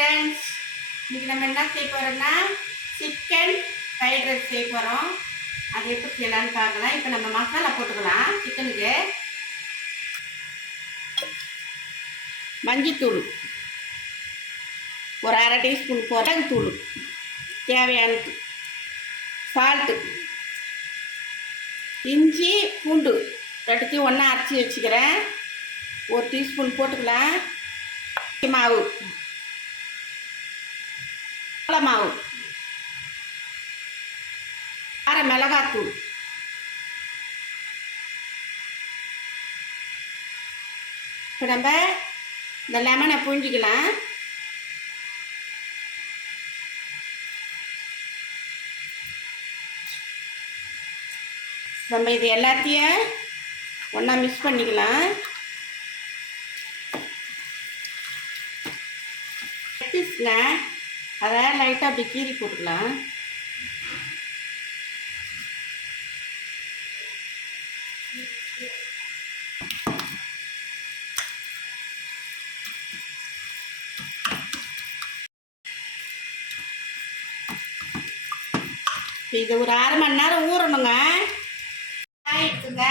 Friends, இன்றைக்கி நம்ம என்ன செய்ய போகிறோம்னா சிக்கன் ஃப்ரைட் ரைஸ் செய்ய போகிறோம். அது எப்படி செய்யலான்னு பார்க்கலாம். இப்போ நம்ம மசாலா போட்டுக்கலாம். சிக்கனுக்கு மஞ்சத்தூள் ஒரு அரை டீஸ்பூன், மிளகுத்தூள் தேவையானது, சால்ட்டு, இஞ்சி பூண்டு ரெண்டுத்தையும் ஒன்றா அரைச்சி வச்சுக்கிறேன். ஒரு டீஸ்பூன் போட்டுக்கலாம். மாவு, மாவு, அரை மிளகாத்தூள், இப்போ நம்ம இந்த லெமனை புழிஞ்சிக்கலாம். நம்ம இது எல்லாத்தையும் ஒன்றா மிக்ஸ் பண்ணிக்கலாம். அதை லைட்டாக அப்படி கீறி போட்டுக்கலாம். இது ஒரு அரை மணி நேரம் ஊறணுங்க. ஆயிடுச்சுங்க,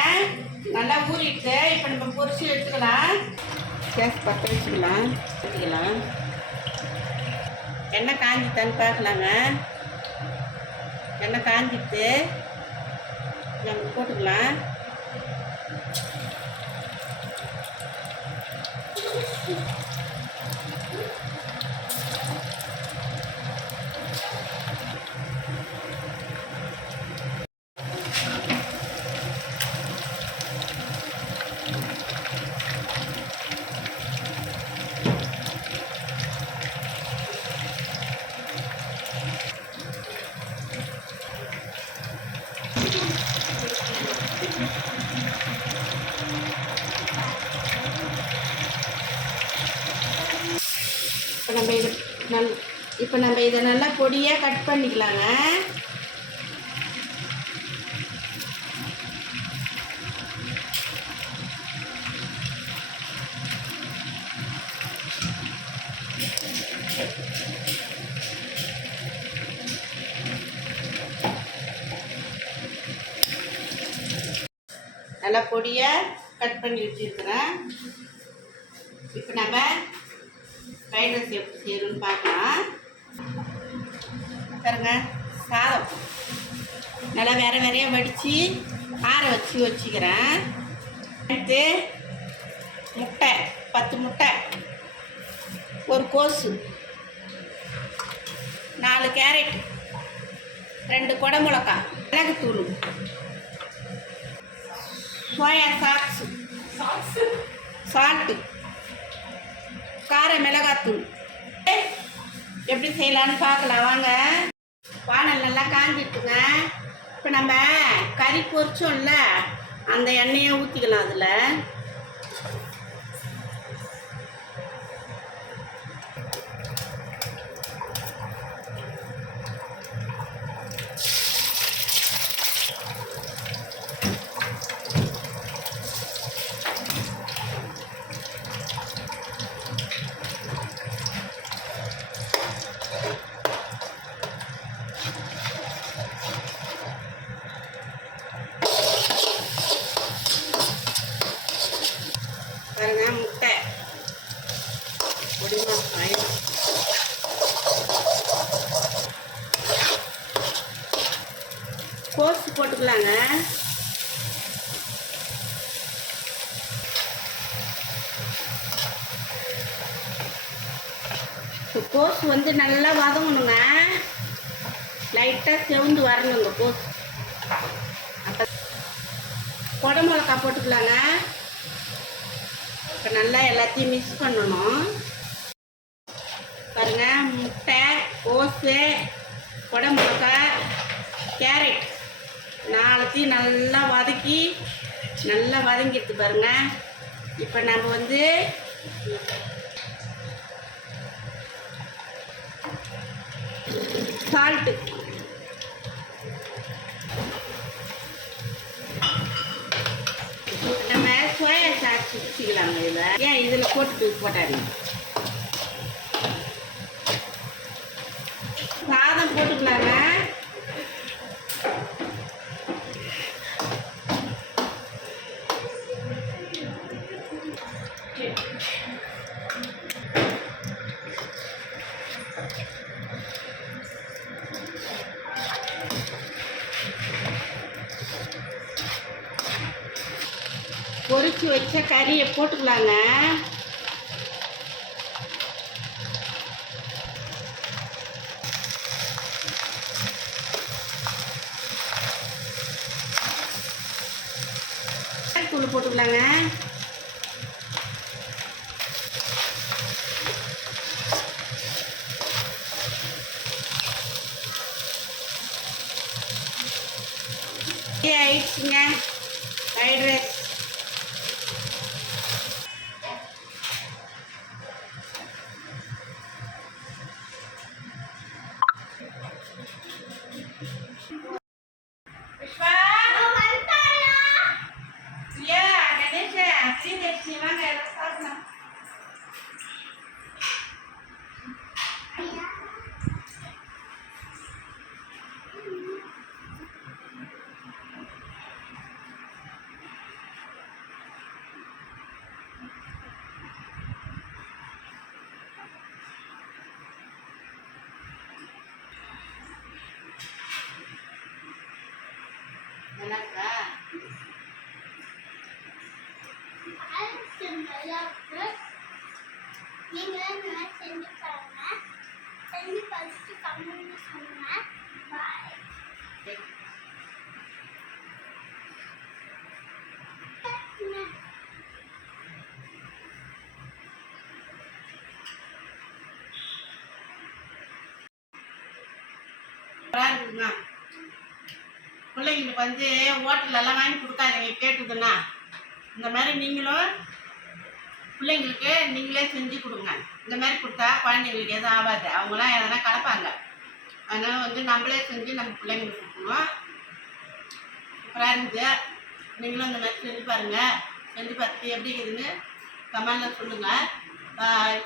நல்லா ஊறிட்டு இப்போ நம்ம பொரிச்சு எடுத்துக்கலாம். கேஸ் பற்ற வச்சுக்கலாம். எண்ணெய் காஞ்சித்தான்னு பார்க்கலாங்க. எண்ணெய் காஞ்சிட்டு நம்ம போட்டுக்கலாம். இப்போ நம்ம இதை நல்லா பொடியாக கட் பண்ணிக்கலாங்க. நல்லா பொடியாக கட் பண்ணி வச்சுருக்கிறேன். இப்போ நம்ம ஃப்ரைட் ரைஸ் எப்படி செய்யணும்னு பார்க்கலாம். பாருங்க, சாதம் நல்லா வேறையாக வடித்து ஆற வச்சுக்கிறேன். அடுத்து முட்டை, 10 முட்டை, ஒரு கோஸு, 4 கேரட், 2 குடமிளகா, மிளகுத்தூள், சோயா சாக்ஸு, சால்ட்டு, கார மிளகாத்தூள். எப்படி செய்யலான்னு பார்க்கலாம் வாங்க. வானல் நல்லா காஞ்சிட்டுங்க. இப்போ நம்ம கறி பொரிச்சோம்ல, அந்த எண்ணெயை ஊற்றிக்கலாம். அதில் பாருங்க, முட்டை பொடிமா காயும், கோஸ் போட்டுக்கலாங்க. கோஸ் வந்து நல்லா வதங்கணுங்க. லைட்டாக செவந்து வரணுங்க கோஸ். அப்போ குடமிளகா போட்டுக்கலாங்க. இப்போ நல்லா எல்லாத்தையும் மிக்ஸ் பண்ணணும். பாருங்கள், முட்டை, கோஸு, குடமிளகா, கேரட் 4த்தையும் நல்லா வதங்கிடுது பாருங்கள். இப்போ நம்ம வந்து சால்ட்டு, நம்ம சோயா சாக்ஸ் ஊற்றிக்கலாங்க. இதில் ஏன் இதில் போட்டாருங்க. வச்ச கறியை போட்டுக்கலாங்க. தூள் போட்டுக்கலாங்க. ஆயிடுச்சுங்க ஃப்ரைட் ரைஸ். பிள்ளைங்களுக்கு வந்து ஹோட்டலெல்லாம் வாங்கி கொடுக்காதீங்க. கேட்டுதுன்னா இந்த மாதிரி நீங்களும் பிள்ளைங்களுக்கு நீங்களே செஞ்சு கொடுங்க. இந்த மாதிரி கொடுத்தா குழந்தைங்களுக்கு எதுவும் ஆகாது. அவங்களாம் எதனா கலப்பாங்க. அதனால் வந்து நம்மளே செஞ்சு நம்ம பிள்ளைங்களுக்கு கொடுக்கணும். சூப்பராக இருந்துச்சு. நீங்களும் இந்த மாதிரி செஞ்சு பாருங்கள். செஞ்சு பார்த்துட்டு எப்படி இருக்குதுன்னு கமெண்டில் சொல்லுங்கள். பாய்.